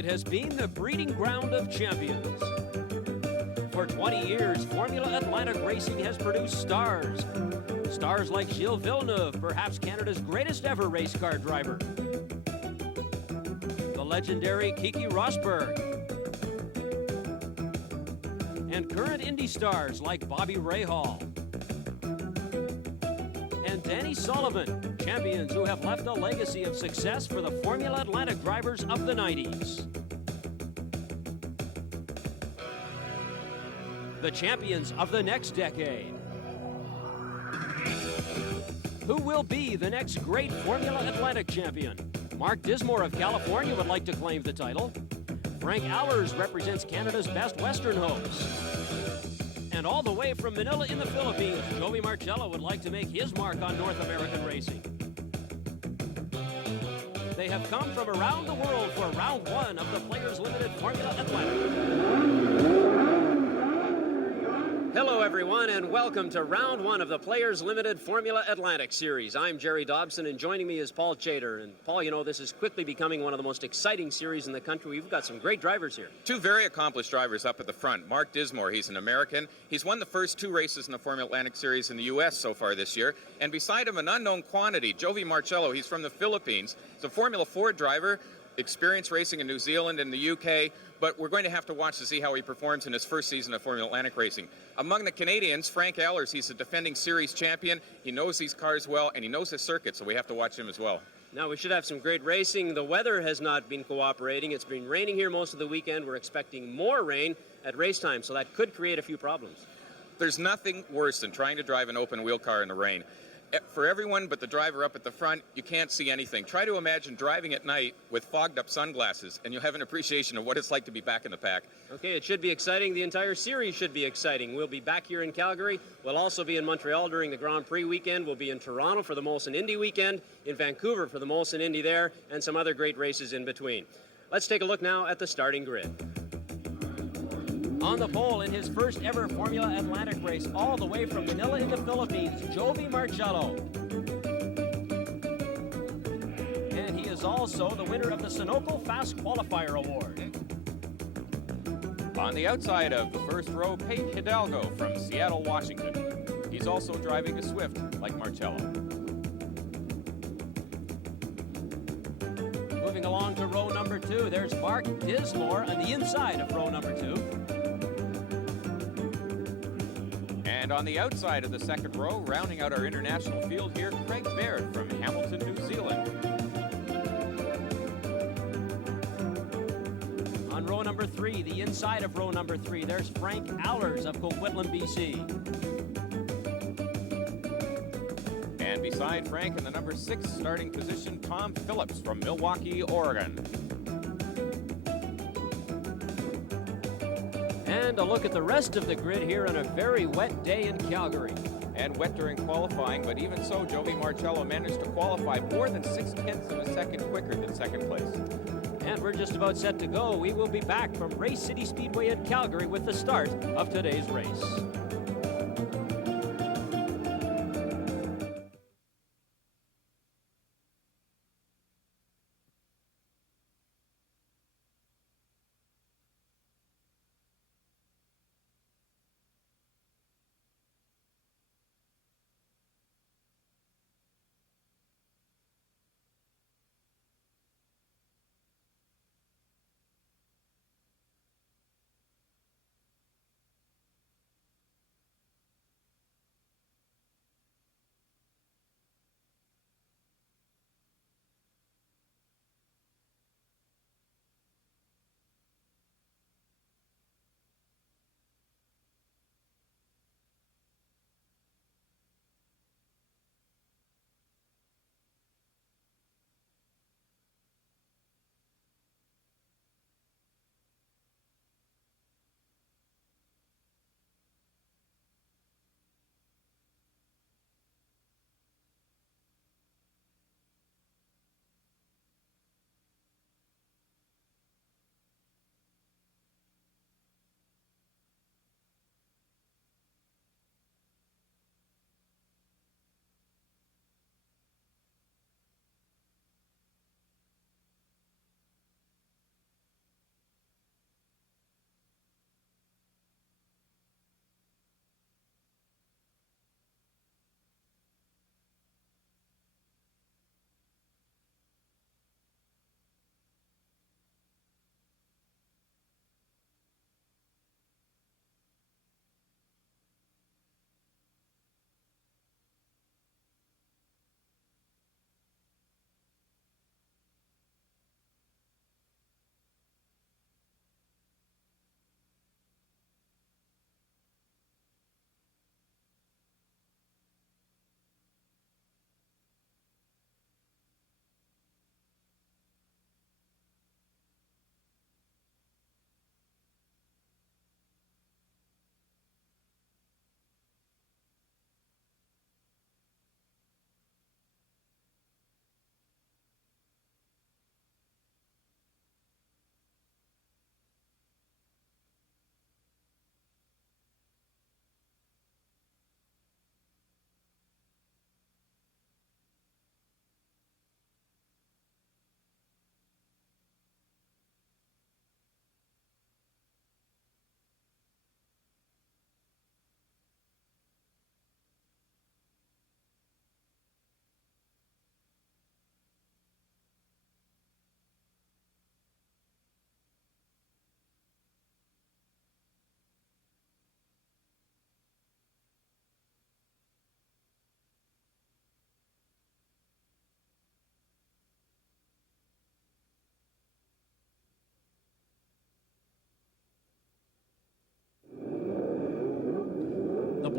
It has been the breeding ground of champions. For 20 years, Formula Atlantic Racing has produced stars. Stars like Gilles Villeneuve, perhaps Canada's greatest ever race car driver. The legendary Keke Rosberg. And current Indy stars like Bobby Rahal. And Danny Sullivan, champions who have left a legacy of success for the Formula Atlantic drivers of the 90s. The champions of the next decade. Who will be the next great Formula Atlantic champion? Mark Dismore of California would like to claim the title. Frank Allers represents Canada's best Western hopes. And all the way from Manila in the Philippines, Joey Marcello would like to make his mark on North American racing. They have come from around the world for round one of the Players Limited Formula Atlantic. Hello everyone, and welcome to round one of the Players Limited Formula Atlantic Series. I'm Jerry Dobson, and joining me is Paul Chater. And Paul, you know, this is quickly becoming one of the most exciting series in the country. We've got some great drivers here. Two very accomplished drivers up at the front. Mark Dismore, he's an American. He's won the first two races in the Formula Atlantic Series in the U.S. so far this year. And beside him, an unknown quantity, Joey Marcello. He's from the Philippines. He's a Formula 4 driver, experienced racing in New Zealand and the U.K., but we're going to have to watch to see how he performs in his first season of Formula Atlantic racing. Among the Canadians, Frank Allers, he's a defending series champion. He knows these cars well, and he knows his circuit, so we have to watch him as well. Now, we should have some great racing. The weather has not been cooperating. It's been raining here most of the weekend. We're expecting more rain at race time, so that could create a few problems. There's nothing worse than trying to drive an open-wheel car in the rain. For everyone but the driver up at the front, you can't see anything. Try to imagine driving at night with fogged-up sunglasses, and you'll have an appreciation of what it's like to be back in the pack. Okay, it should be exciting. The entire series should be exciting. We'll be back here in Calgary. We'll also be in Montreal during the Grand Prix weekend. We'll be in Toronto for the Molson Indy weekend, in Vancouver for the Molson Indy there, and some other great races in between. Let's take a look now at the starting grid. On the pole in his first ever Formula Atlantic race, all the way from Manila in the Philippines, Joey Marcello. And he is also the winner of the Sunoco Fast Qualifier Award. On the outside of the first row, Pete Hidalgo from Seattle, Washington. He's also driving a Swift like Marcello. Moving along to row number 2, there's Mark Dismore on the inside of row number 2. And on the outside of the second row, rounding out our international field here, Craig Baird from Hamilton, New Zealand. On row number 3, the inside of row number 3, there's Frank Allers of Coquitlam, BC. And beside Frank in the number 6 starting position, Tom Phillips from Milwaukee, Oregon. And a look at the rest of the grid here on a very wet day in Calgary. And wet during qualifying, but even so, Joey Marcello managed to qualify more than 0.6 of a second quicker than second place. And we're just about set to go. We will be back from Race City Speedway in Calgary with the start of today's race.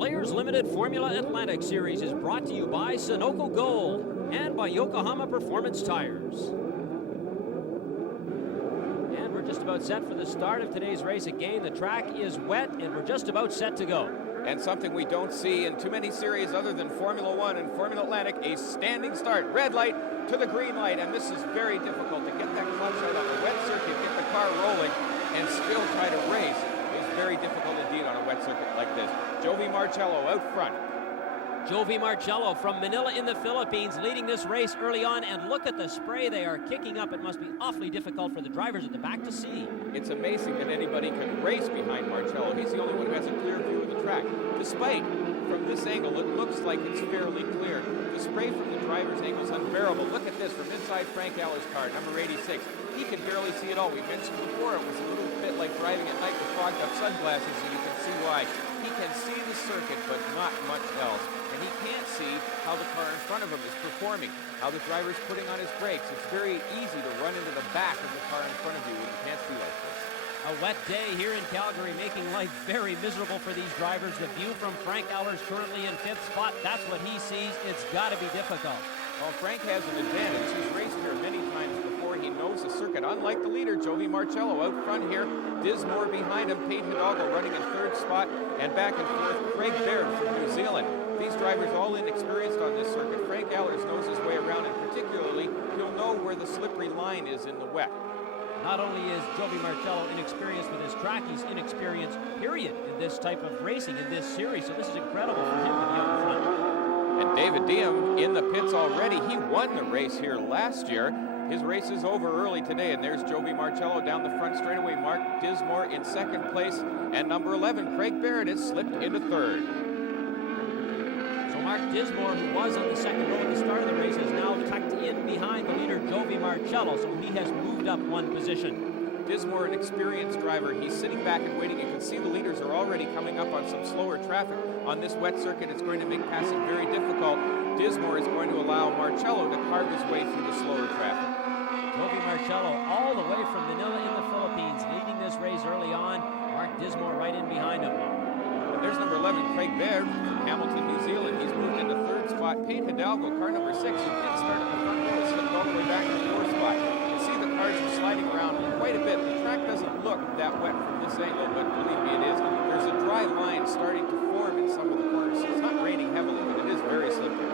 Players Limited Formula Atlantic Series is brought to you by Sunoco Gold and by Yokohama Performance Tires. And we're just about set for the start of today's race. Again, the track is wet and we're just about set to go. And something we don't see in too many series other than Formula One and Formula Atlantic, a standing start. Red light to the green light, and this is very difficult to get that clutch out on a wet circuit, get the car rolling, and still try to race. It's very difficult indeed on a wet circuit like this. Jovi Marcello out front. Jovi Marcello from Manila in the Philippines leading this race early on, and look at the spray they are kicking up. It must be awfully difficult for the drivers at the back to see. It's amazing that anybody can race behind Marcello. He's the only one who has a clear view of the track. Despite, from this angle, it looks like it's fairly clear. The spray from the driver's angle is unbearable. Look at this from inside Frank Aller's car, number 86. He can barely see it all. We mentioned before it was a little bit like driving at night with fogged up sunglasses, and you can see why. He can see the circuit, but not much else. And he can't see how the car in front of him is performing, how the driver's putting on his brakes. It's very easy to run into the back of the car in front of you when you can't see like this. A wet day here in Calgary, making life very miserable for these drivers. The view from Frank Aller's currently in 5th spot. That's what he sees. It's got to be difficult. Well, Frank has an advantage. He's raced here many times before. He knows the circuit. Unlike the leader, Jovi Marcello, out front here. Dismore behind him. Pete Hidalgo running in 3rd spot. And back and forth, Craig Baird from New Zealand. These drivers all inexperienced on this circuit. Frank Allers knows his way around, and particularly, he'll know where the slippery line is in the wet. Not only is Jovi Marcello inexperienced with his track, he's inexperienced, period, in this type of racing, in this series. So this is incredible for him to be out front. And David Diem in the pits already. He won the race here last year. His race is over early today, and there's Jovi Marcello down the front straightaway. Mark Dismore in 2nd place, and number 11, Craig Barrett, has slipped into 3rd. Mark Dismore, who was on the 2nd row at the start of the race, is now tucked in behind the leader, Jovi Marcello, so he has moved up 1 position. Dismore, an experienced driver, he's sitting back and waiting. You can see the leaders are already coming up on some slower traffic. On this wet circuit, it's going to make passing very difficult. Dismore is going to allow Marcello to carve his way through the slower traffic. Jovi Marcello, all the way from Manila in the Philippines, leading this race early on. Mark Dismore right in behind him. There's number 11, Craig Baird from Hamilton, New Zealand. He's moved into 3rd spot. Pete Hidalgo, car number 6, who did start at the front row, slipped all the way back to the 4th spot. You can see the cars are sliding around quite a bit. The track doesn't look that wet from this angle, but believe me, it is. There's a dry line starting to form in some of the corners, so it's not raining heavily, but it is very slippery.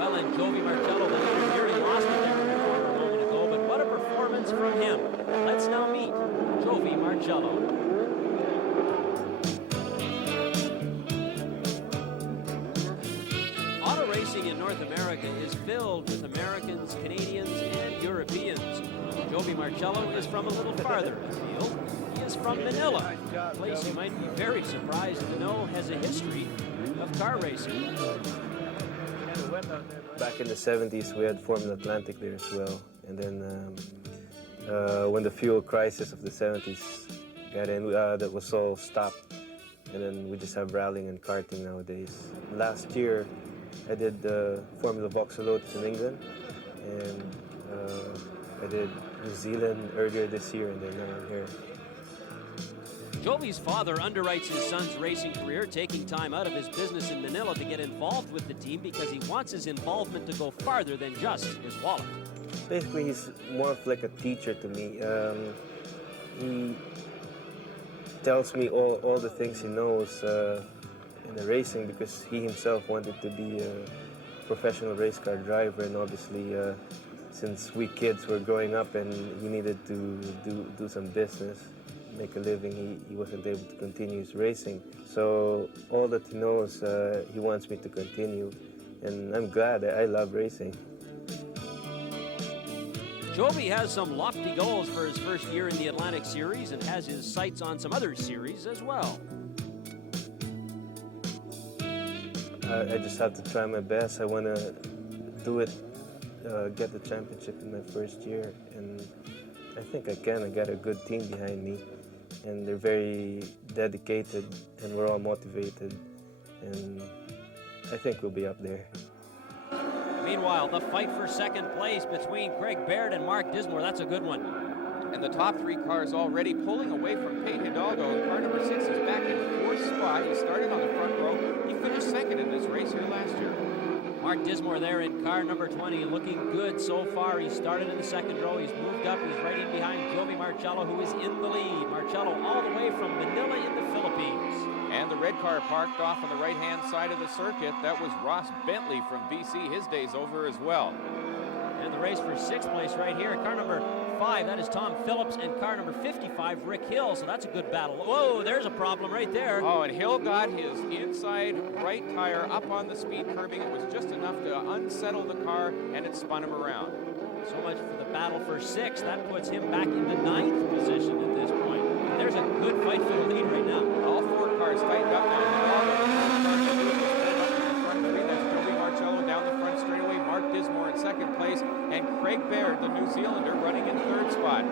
Well, and Jovi Marcello, the leader, nearly lost it there in the corner a moment ago, but what a performance from him. Let's now meet Jovi Marcello. In North America is filled with Americans, Canadians, and Europeans. Jovi Marcello is from a little farther afield. He is from Manila, a place you might be very surprised to know has a history of car racing. Back in the 70s, we had Formula Atlantic there as well. And then when the fuel crisis of the 70s got in, that was all stopped. And then we just have rallying and karting nowadays. Last year, I did Formula Vauxhall Lotus in England, and I did New Zealand earlier this year, and then now I'm here. Jovi's father underwrites his son's racing career, taking time out of his business in Manila to get involved with the team because he wants his involvement to go farther than just his wallet. Basically, he's more of like a teacher to me. He tells me all the things he knows in the racing because he himself wanted to be a professional race car driver, and obviously since we kids were growing up and he needed to do some business, make a living, he wasn't able to continue his racing. So all that he knows, he wants me to continue, and I'm glad. I love racing. Jovi has some lofty goals for his first year in the Atlantic Series and has his sights on some other series as well. I just have to try my best. I want to do it, get the championship in my first year, and I think I can. I got a good team behind me, and they're very dedicated, and we're all motivated, and I think we'll be up there. Meanwhile, the fight for second place between Craig Baird and Mark Dismore, that's a good one. And the top three cars already pulling away from Pete Hidalgo. Car number 6 is back in 4th spot. He started on the front row. He finished second in this race here last year. Mark Dismore there in car number 20, looking good so far. He started in the second row. He's moved up. He's right in behind Jovi Marcello, who is in the lead. Marcello all the way from Manila in the Philippines. And the red car parked off on the right-hand side of the circuit. That was Ross Bentley from BC. His day's over as well. And the race for 6th place right here. Car number 5, that is Tom Phillips, and car number 55, Rick Hill. So that's a good battle. Whoa, there's a problem right there. Oh, and Hill got his inside right tire up on the speed curbing. It was just enough to unsettle the car, and it spun him around. So much for the battle for 6th. That puts him back in the 9th position at this point. There's a good fight for the lead right now. All 4 cars tightened up now. Front 3, that's Jovi Marcello down the front straightaway. Mark Dismore in 2nd place, and Craig Baird, the New Zealander, running in 3rd spot.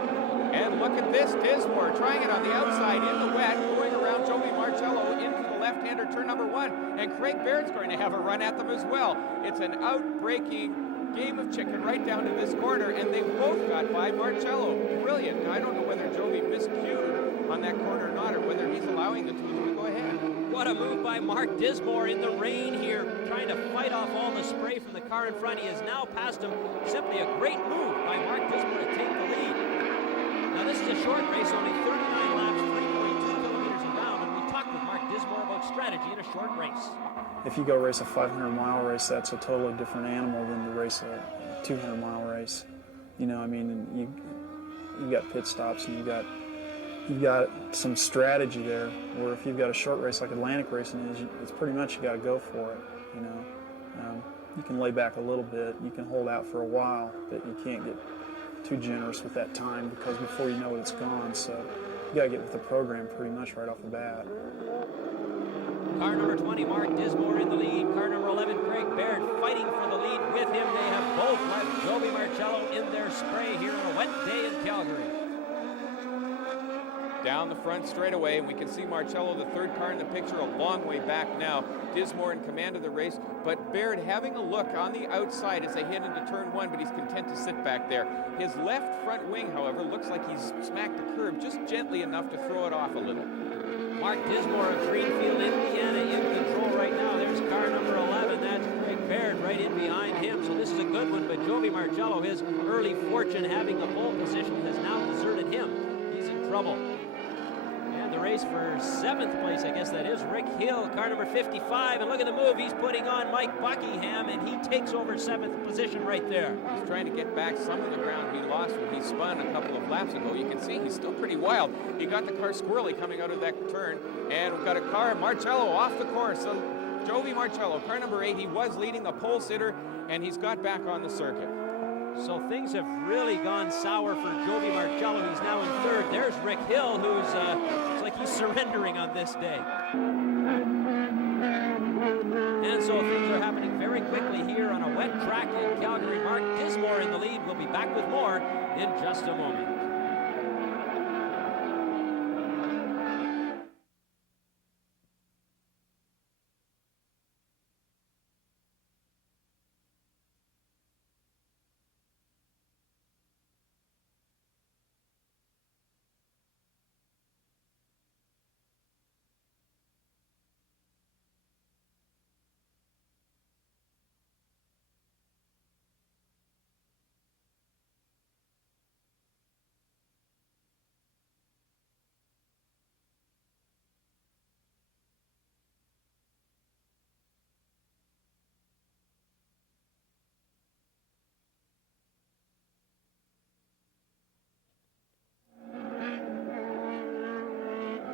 And look at this, Dismore trying it on the outside in the wet, going around Jovi Marcello into the left-hander, turn number 1, and Craig Baird's going to have a run at them as well. It's an outbreaking game of chicken right down to this corner, and they both got by Marcello. Brilliant. Now, I don't know whether Jovi miscued on that corner or not, or whether he's allowing the two of them to go ahead. What a move by Mark Dismore in the rain here, trying to fight off all the spray from the car in front. He has now passed him. Simply a great move by Mark Dismore to take the lead. Now, this is a short race, only 39 laps, 3.2 kilometers around, and we talked with Mark Dismore about strategy in a short race. If you go race a 500-mile race, that's a totally different animal than to race a 200-mile race. You know, I mean, you got pit stops and you've got some strategy there. Where if you've got a short race like Atlanticracing is, it's pretty much you got to go for it. You know, you can lay back a little bit, you can hold out for a while, but you can't get too generous with that time because before you know it, it's gone. So you got to get with the program pretty much right off the bat. Car number 20, Mark Dismore in the lead. Car number 11, Craig Baird, fighting for the lead with him. They have both left Jovi Marcello in their spray here on a wet day in Calgary. Down the front straightaway, we can see Marcello, the 3rd car in the picture, a long way back now. Dismore in command of the race, but Baird having a look on the outside as they head into turn 1, but he's content to sit back there. His left front wing, however, looks like he's smacked the curb just gently enough to throw it off a little. Mark Dismore of Greenfield, Indiana, in control right now. There's car number 11. That's Craig Baird right in behind him. So this is a good one, but Jovi Marcello, his early fortune having the pole position, has now deserted him. He's in trouble. And the race for 7th place, I guess that is Rick Hill, car number 55. And look at the move he's putting on Mike Buckingham, and he takes over 7th position right there. He's trying to get back some of the ground he lost when he spun a couple of laps ago. You can see he's still pretty wild. He got the car squirrely coming out of that turn, and we've got a car, Marcello, off the course. So Jovi Marcello, car number 8, he was leading the pole sitter, and he's got back on the circuit. So things have really gone sour for Jovi Marcello. He's now in 3rd. There's Rick Hill, who's it's like he's surrendering on this day. And so things are happening very quickly here on a wet track in Calgary. Mark Dismore in the lead. We'll be back with more in just a moment.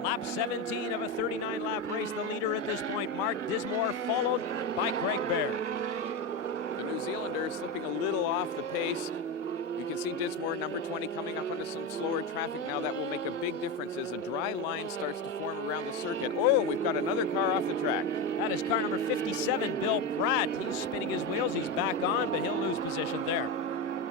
Lap 17 of a 39-lap race. The leader at this point, Mark Dismore, followed by Craig Baird. The New Zealander slipping a little off the pace. You can see Dismore, number 20, coming up onto some slower traffic now. That will make a big difference as a dry line starts to form around the circuit. Oh, we've got another car off the track. That is car number 57, Bill Pratt. He's spinning his wheels. He's back on, but he'll lose position there.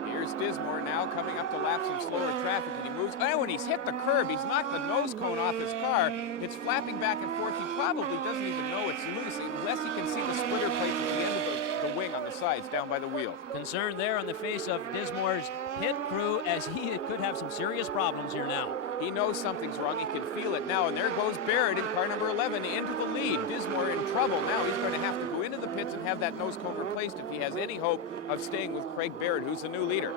Here's Dismore now coming up to lap some slower traffic, and he moves. Oh, and he's hit the curb. He's knocked the nose cone off his car. It's flapping back and forth. He probably doesn't even know it's loose unless he can see the splitter plates at the end of the the wing on the sides, down by the wheel. Concern there on the face of Dismore's pit crew, as he could have some serious problems here now. He knows something's wrong. He can feel it now. And there goes Barrett in car number 11 into the lead. Dismore in trouble. Now he's going to have to go into the pits and have that nose cone replaced if he has any hope of staying with Craig Barrett, who's the new leader.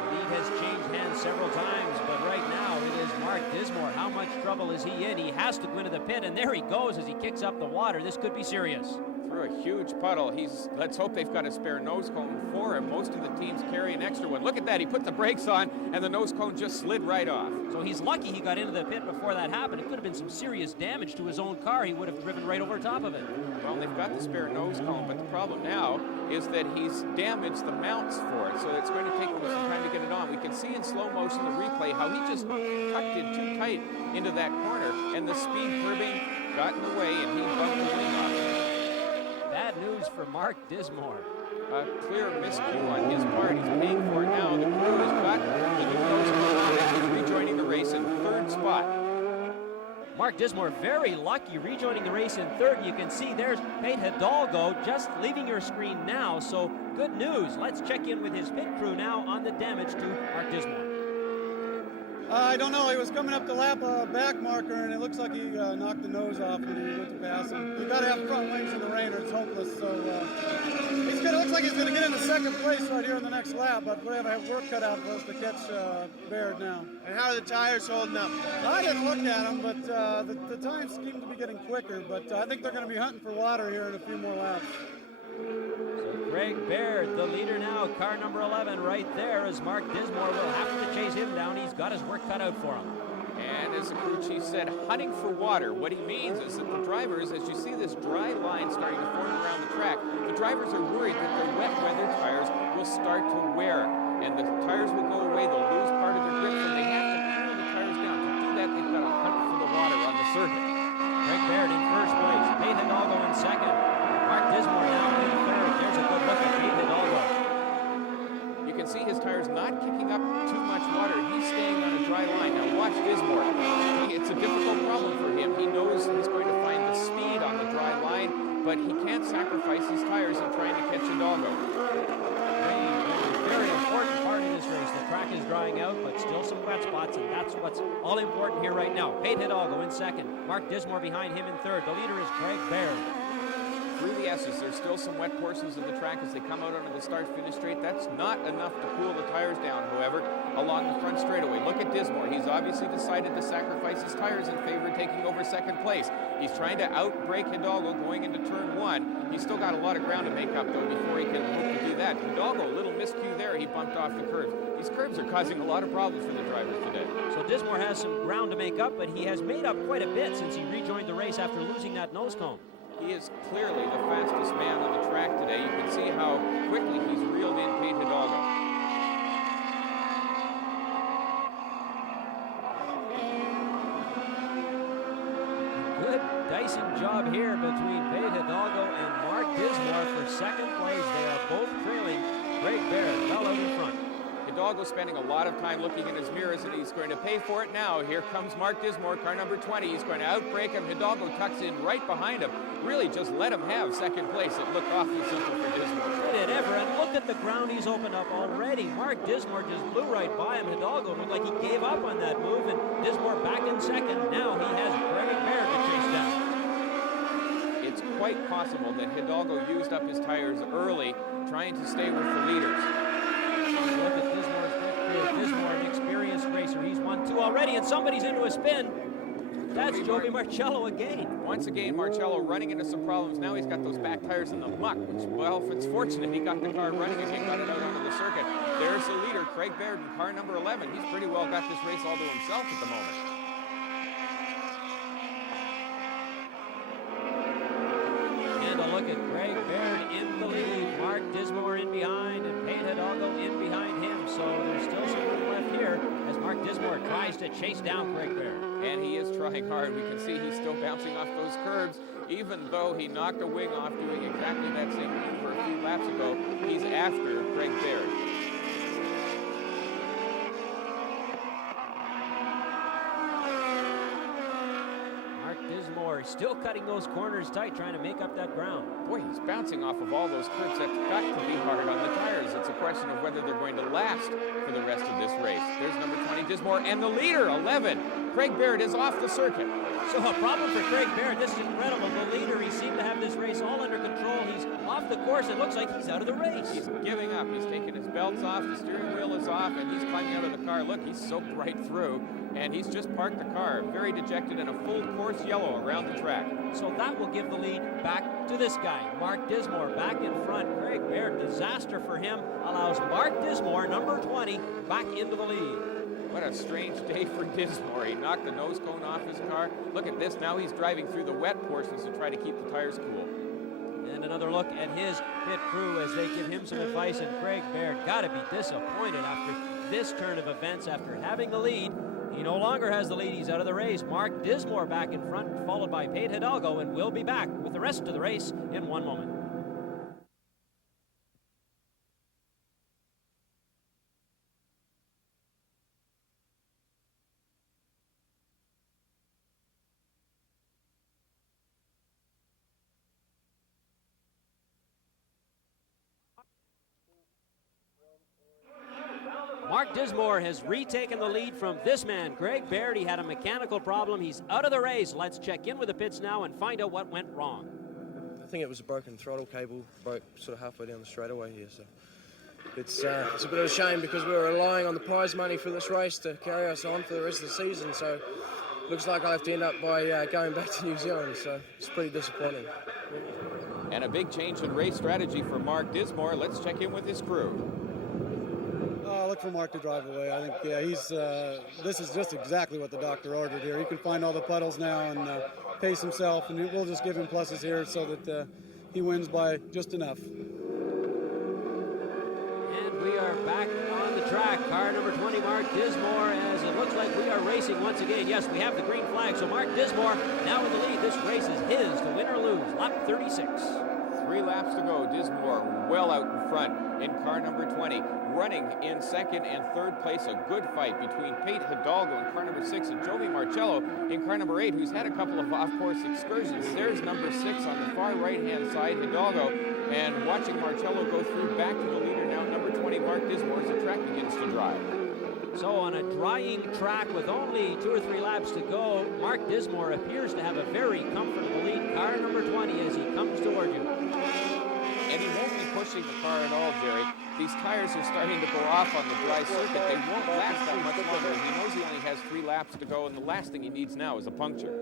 The lead has changed hands several times, but right now it is Mark Dismore. How much trouble is he in? He has to go into the pit, and there he goes as he kicks up the water. This could be serious. Through a huge puddle. Let's hope they've got a spare nose cone for him. Most of the teams carry an extra one. Look at that. He put the brakes on, and the nose cone just slid right off. So he's lucky he got into the pit before that happened. It could have been some serious damage to his own car. He would have driven right over top of it. Well, they've got the spare nose cone, but the problem now is that he's damaged the mounts for it, so it's going to take him some time to get it on. We can see in slow motion the replay how he just tucked it too tight into that corner, and the speed curbing got in the way, and he bumped the wing off. Bad news for Mark Dismore. A clear miscue on his part. He's paying for it now. The crew has got the new nose cone on it. He's rejoining the race in third spot. Mark Dismore very lucky rejoining the race in third. You can see there's Pete Hidalgo just leaving your screen now. So good news. Let's check in with his pit crew now on the damage to Mark Dismore. I don't know. He was coming up the lap back marker, and it looks like he knocked the nose off when he went to pass him. You've got to have front wings in the rain, or it's hopeless. So it looks like he's going to get into second place right here in the next lap, but we have a work cut out for us to catch Baird now. And how are the tires holding up? I didn't look at them, but the times seem to be getting quicker. But I think they're going to be hunting for water here in a few more laps. So Craig Baird, the leader now, car number 11 right there, as Mark Dismore will have to chase him down. He's got his work cut out for him. And as the crew chief said, hunting for water. What he means is that the drivers, as you see this dry line starting to form around the track, the drivers are worried that their wet weather tires will start to wear. And the tires will go away, they'll lose part of their grip, and they have to cool the tires down. To do that, they've got to hunt for the water on the circuit. Craig Baird in first place, Pete Hidalgo in second. Mark Dismore now in third. There's a good look at Pete Hidalgo. You can see his tires not kicking up too much water. He's staying on a dry line. Now watch Dismore. It's a difficult problem for him. He knows he's going to find the speed on the dry line, but he can't sacrifice his tires in trying to catch Hidalgo. Very important part of this race. The track is drying out, but still some wet spots, and that's what's all important here right now. Pete Hidalgo in second. Mark Dismore behind him in third. The leader is Craig Baird. Through the S's, there's still some wet portions of the track as they come out onto the start-finish straight. That's not enough to cool the tires down, however, along the front straightaway. Look at Dismore. He's obviously decided to sacrifice his tires in favor of taking over second place. He's trying to outbrake Hidalgo going into turn one. He's still got a lot of ground to make up, though, before he can hope to do that. Hidalgo, a little miscue there. He bumped off the curbs. These curbs are causing a lot of problems for the drivers today. So Dismore has some ground to make up, but he has made up quite a bit since he rejoined the race after losing that nose cone. He is clearly the fastest man on the track today. You can see how quickly he's reeled in Pete Hidalgo. Good dicing job here between Pete Hidalgo and Mark Dismore for second place. They are both trailing Craig Baird well out in front. Hidalgo spending a lot of time looking in his mirrors, and he's going to pay for it now. Here comes Mark Dismore, car number 20. He's going to outbrake him. Hidalgo tucks in right behind him. Really just let him have second place. It looked awfully simple for Dismore. Did it ever? And look at the ground he's opened up already. Mark Dismore just blew right by him. Hidalgo looked like he gave up on that move, and Dismore back in second. Now he has Craig Baird to chase down. It's quite possible that Hidalgo used up his tires early, trying to stay with the leaders. Look at Dismore's pit. Dismore, an experienced racer. He's won two already, and somebody's into a spin. That's Joey Marcello again. Once again, Marcello running into some problems. Now he's got those back tires in the muck, which, well, if it's fortunate, he got the car running again, got it out onto the circuit. There's the leader, Craig Baird, in car number 11. He's pretty well got this race all to himself at the moment. And a look at Craig Baird in the lead. Mark Dismore in behind, and Pete Hidalgo in behind him. So there's still some room left here as Mark Dismore tries to chase down Craig Baird. And he is trying hard. We can see he's still bouncing off those curbs, even though he knocked a wing off doing exactly that same maneuver a few laps ago. He's after Craig Baird. Mark Dismore, Dismore still cutting those corners tight, trying to make up that ground. Boy, he's bouncing off of all those curbs. That's got to be hard on the tires. It's a question of whether they're going to last for the rest of this race. There's number 20, Dismore, and the leader, 11. Craig Barrett is off the circuit. So a problem for Craig Barrett. This is incredible. The leader, he seemed to have this race all under control. He's off the course. It looks like he's out of the race. He's giving up. He's taking his belts off. The steering wheel is off, and he's climbing out of the car. Look, he's soaked right through, and he's just parked the car, very dejected, in a full course yellow around the track. So that will give the lead back to this guy, Mark Dismore, back in front. Craig Barrett, disaster for him, allows Mark Dismore, number 20, back into the lead. What a strange day for Dismore. He knocked the nose cone off his car. Look at this. Now he's driving through the wet portions to try to keep the tires cool. And another look at his pit crew as they give him some advice. And Craig Barrett got to be disappointed after this turn of events, after having the lead. He no longer has the lead. He's out of the race. Mark Dismore back in front, followed by Pete Hidalgo, and we'll be back with the rest of the race in 1 moment. Mark Dismore has retaken the lead from this man, Craig Barrett. He had a mechanical problem. He's out of the race. Let's check in with the pits now and find out what went wrong. I think it was a broken throttle cable, broke sort of halfway down the straightaway here. So it's a bit of a shame because we were relying on the prize money for this race to carry us on for the rest of the season. So looks like I'll have to end up by going back to New Zealand. So it's pretty disappointing. And a big change in race strategy for Mark Dismore. Let's check in with his crew. Look for Mark to drive away. I think, yeah, he's. This is just exactly what the doctor ordered here. He can find all the puddles now and pace himself, and we'll just give him pluses here so that he wins by just enough. And we are back on the track. Car number 20, Mark Dismore, as it looks like we are racing once again. Yes, we have the green flag, so Mark Dismore now in the lead. This race is his to win or lose. Lap 36. 3 laps to go. Dismore well out in front in car number 20. Running in second and third place, a good fight between Pete Hidalgo in car number 6 and Jovi Marcello in car number 8, who's had a couple of off-course excursions. There's number 6 on the far right-hand side, Hidalgo, and watching Marcello go through back to the leader now, number 20, Mark Dismore, as the track begins to dry. So on a drying track with only 2 or 3 laps to go, Mark Dismore appears to have a very comfortable lead. Car number 20 as he comes toward you. And he won't be pushing the car at all, Jerry. These tires are starting to go off on the dry circuit. They won't last that much longer. He knows he only has 3 laps to go, and the last thing he needs now is a puncture.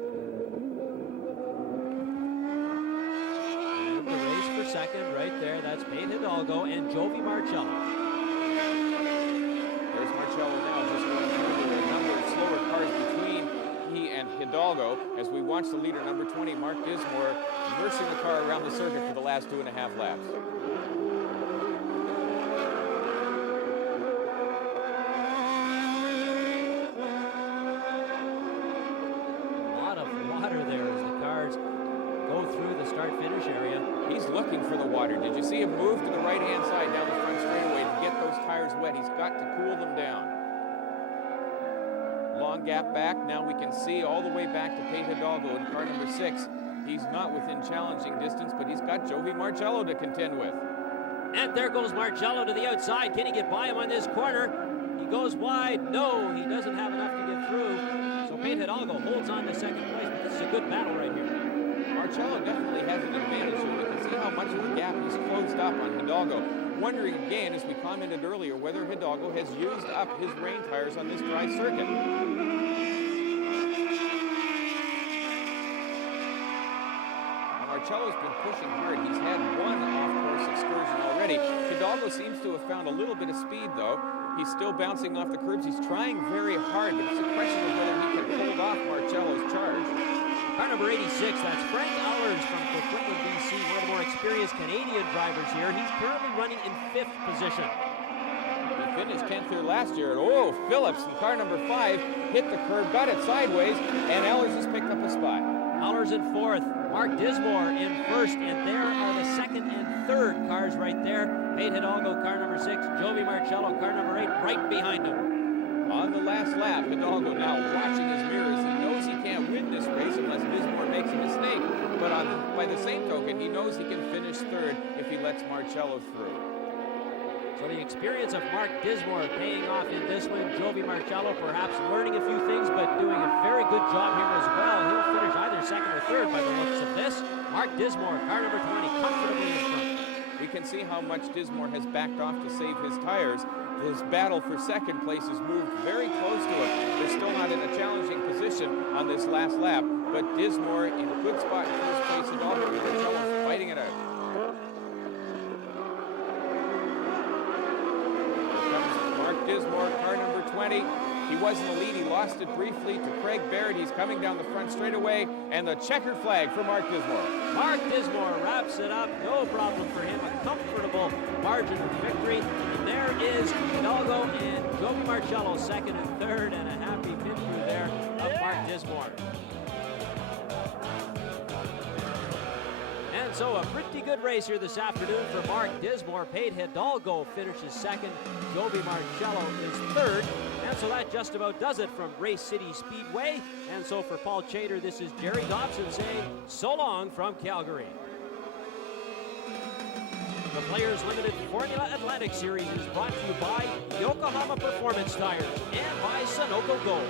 And the race for second right there. That's Pete Hidalgo and Jovi Marcello. There's Marcello now just going through the number of slower cars between he and Hidalgo as we watch the leader, number 20, Mark Dismore, nursing the car around the circuit for the last 2.5 laps. A lot of water there as the cars go through the start-finish area. He's looking for the water. Did you see him move to the right-hand side down the front straightaway to get those tires wet? He's got to cool them down. Long gap back. Now we can see all the way back to Pete Hidalgo in car number 6. He's not within challenging distance, but he's got Jovi Marcello to contend with. And there goes Marcello to the outside. Can he get by him on this corner? He goes wide. No, he doesn't have enough to get through. So Pete Hidalgo holds on to second place, but this is a good battle right here. Marcello definitely has an advantage here. You can see how much of the gap he's closed up on Hidalgo. Wondering again, as we commented earlier, whether Hidalgo has used up his rain tires on this dry circuit. Marcello's been pushing hard. He's had 1 off-course excursion already. Hidalgo seems to have found a little bit of speed, though. He's still bouncing off the curbs. He's trying very hard, but it's a question of whether he can hold off Marcello's charge. Car number 86, that's Frank Allers from Coquitlam, BC, one of the more experienced Canadian drivers here. He's currently running in 5th position. He finished 10th here last year. Oh, Phillips in car number 5 hit the curb, got it sideways, and Allers has picked up a spot. Allers in 4th, Mark Dismore in 1st, and there are the 2nd and 3rd cars right there. Pete Hidalgo, car number 6, Jovi Marcello, car number 8, right behind him. On the last lap, Hidalgo now watching his mirrors. He knows he can't win this race unless Dismore makes a mistake. But by the same token, he knows he can finish third if he lets Marcello through. So the experience of Mark Dismore paying off in this one. Jovi Marcello perhaps learning a few things, but doing a very good job here as well. He'll finish either second or third by the looks of this. Mark Dismore, car number 20, comfortably in front. We can see how much Dismore has backed off to save his tires. His battle for second place has moved very close to him. They're still not in a challenging position on this last lap, but Dismore in a good spot in first place. Hidalgo and Marcello fighting it out. Dismore, car number 20. He was in the lead. He lost it briefly to Craig Baird. He's coming down the front straightaway, and the checkered flag for Mark Dismore. Mark Dismore wraps it up. No problem for him. A comfortable margin of victory. And there is Hidalgo and Jovi Marcello second and third, and a happy pit crew there of Mark Dismore. And so a pretty good race here this afternoon for Mark Dismore. Pate Hidalgo finishes second. Jovi Marcello is third. And so that just about does it from Race City Speedway. And so for Paul Chater, this is Jerry Dobson saying so long from Calgary. The Players Limited Formula Atlantic Series is brought to you by Yokohama Performance Tires and by Sunoco Gold.